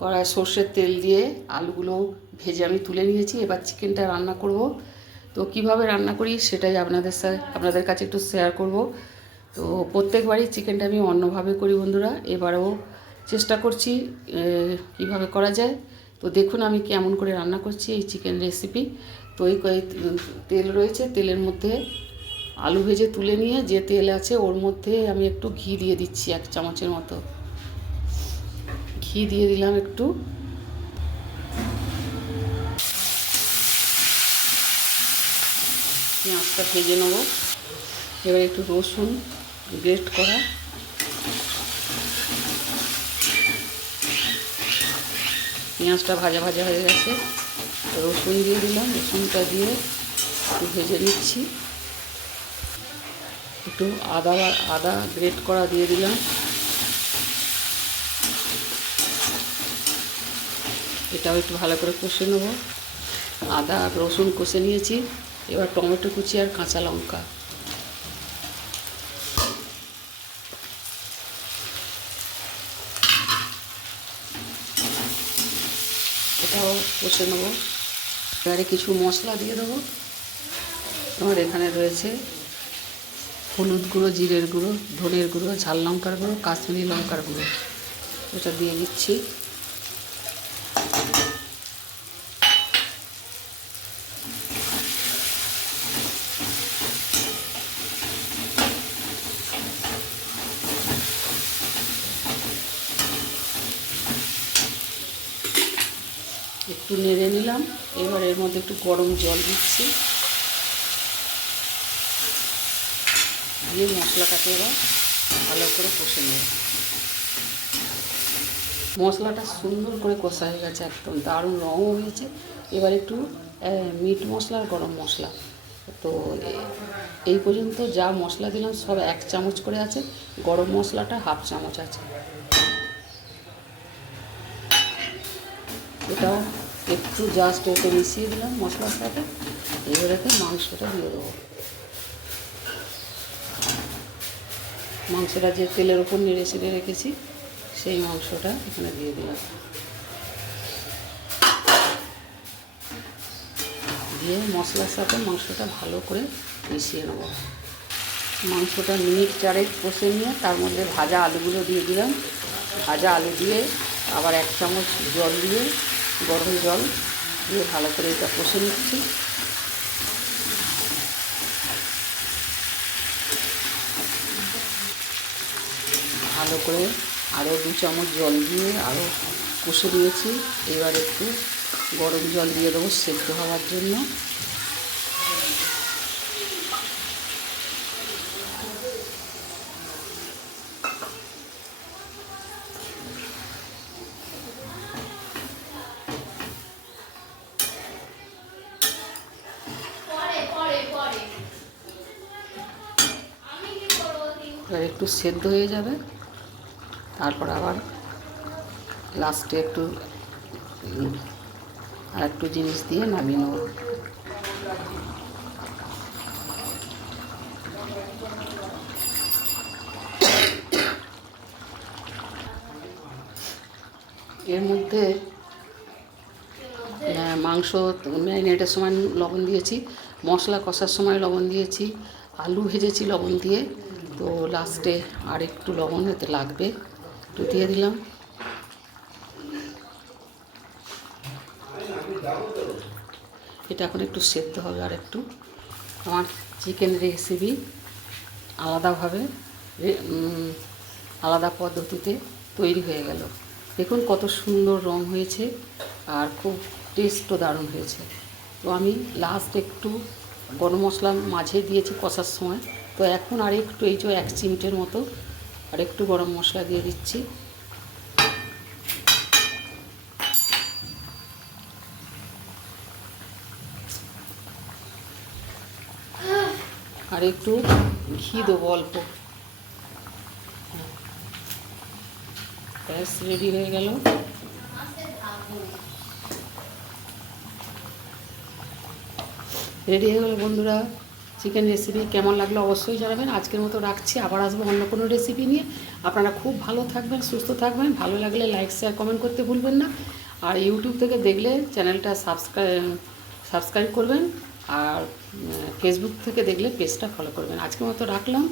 কড়াই সর্ষের তেল দিয়ে আলুগুলো ভেজে আমি তুলে নিয়েছি। এবার চিকেনটা রান্না করব। তো কীভাবে রান্না করি সেটাই আপনাদের আপনাদের কাছে একটু শেয়ার করব। তো প্রত্যেকবারই চিকেনটা আমি অন্যভাবে করি বন্ধুরা। এবারেও চেষ্টা করছি কীভাবে করা যায়। তো দেখুন আমি কেমন করে রান্না করছি এই চিকেন রেসিপি। তো এই তেল রয়েছে, তেলের মধ্যে আলু ভেজে তুলে নিয়ে যে তেল আছে ওর মধ্যে আমি একটু ঘি দিয়ে দিচ্ছি এক চামচের মতো। ঘি দিয়ে দিলাম একটু? পেঁয়াজটা ভেজে নেব। এবার একটু রসুন গ্রেট করা। পেঁয়াজটা ভাজা ভাজা হয়ে গেছে। রসুন দিয়ে দিলাম, রসুনটা দিয়ে একটু ভেজে নিচ্ছি। একটু আদা আদা গ্রেট করা দিয়ে দিলাম। এটাও একটু ভালো করে কষে নেব। আদা রসুন কষে নিয়েছি। এবার টমেটো কুচি আর কাঁচা লঙ্কা। এটাও কষে নেব। এবারে কিছু মশলা দিয়ে দেবো। আমার এখানে রয়েছে হলুদ গুঁড়ো, জিরের গুঁড়ো, ধনের গুঁড়ো, ঝাল লঙ্কার গুঁড়ো, কাশ্মীরি লঙ্কার গুঁড়ো। এটা দিয়ে দিচ্ছি। একটু নেড়ে নিলাম। এবার এর মধ্যে একটু গরম জল দিচ্ছি। দিয়ে মশলাটাকে এবার ভালো করে কষে নেব। মশলাটা সুন্দর করে কষা হয়ে গেছে একদম, দারুণ রঙও হয়েছে। এবার একটু মিট মশলা আর গরম মশলা। তো এই পর্যন্ত যা মশলা দিলাম সব এক চামচ করে আছে। গরম মশলাটা হাফ চামচ আছে। এটাও একটু জাস্ট ওকে মিশিয়ে দিলাম মশলার সাথে। এবারে মাংসটা দিয়ে দেবো। মাংসটা যে তেলের ওপর নেড়ে চেড়ে রেখেছি, সেই মাংসটা এখানে দিয়ে দিলাম। দিয়ে মশলার সাথে মাংসটা ভালো করে মিশিয়ে নেব। মাংসটা মিনিট চারেক কষে নিয়ে তার মধ্যে ভাজা আলুগুলো দিয়ে দিলাম। ভাজা আলু দিয়ে আবার এক চামচ জল দিয়ে গরম জল দিয়ে ভালো করে এটা কষে নিচ্ছি। ভালো করে আরও দু চামচ জল দিয়ে আরও কষে নিয়েছি। এবার একটু গরম জল দিয়ে দেবো সেদ্ধ হওয়ার জন্য। এবার একটু সেদ্ধ হয়ে যাবে। তারপর আবার লাস্টে একটু আর একটু জিনিস দিয়ে নামিয়ে নেব। এর মধ্যে মাংস ম্যারিনেটের সময় লবণ দিয়েছি, মশলা কষার সময় লবণ দিয়েছি, আলু ভেজেছি লবণ দিয়ে। তো লাস্টে আর একটু লবণ এতে লাগবে, একটু দিয়ে দিলাম। এটা এখন একটু সেদ্ধ হবে আর একটু। আমার চিকেন রেসিপি আলাদাভাবে আলাদা পদ্ধতিতে তৈরি হয়ে গেল। দেখুন কত সুন্দর রং হয়েছে আর খুব টেস্টও দারুণ হয়েছে। তো আমি লাস্ট একটু গরম মশলা মাঝে দিয়েছি কষার সময়। তো এখন আর একটু এই যে এক চিমটের মতো আর একটু গরম মশলা দিয়ে দিচ্ছি। আর একটু ঘি দেবো অল্প। ব্যাস রেডি হয়ে গেল। রেডি হয়ে গেল বন্ধুরা। চিকেন রেসিপি কেমন লাগল অবশ্যই জানাবেন। আজকের মতো রাখছি। আবার আসব অন্য কোনো রেসিপি নিয়ে। আপনারা খুব ভালো থাকবেন, সুস্থ থাকবেন। ভালো লাগলে লাইক শেয়ার কমেন্ট করতে ভুলবেন না। আর ইউটিউব থেকে দেখলে চ্যানেলটা সাবস্ক্রাইব সাবস্ক্রাইব করবেন। আর ফেসবুক থেকে দেখলে পেজটা ফলো করবেন। আজকের মতো রাখলাম।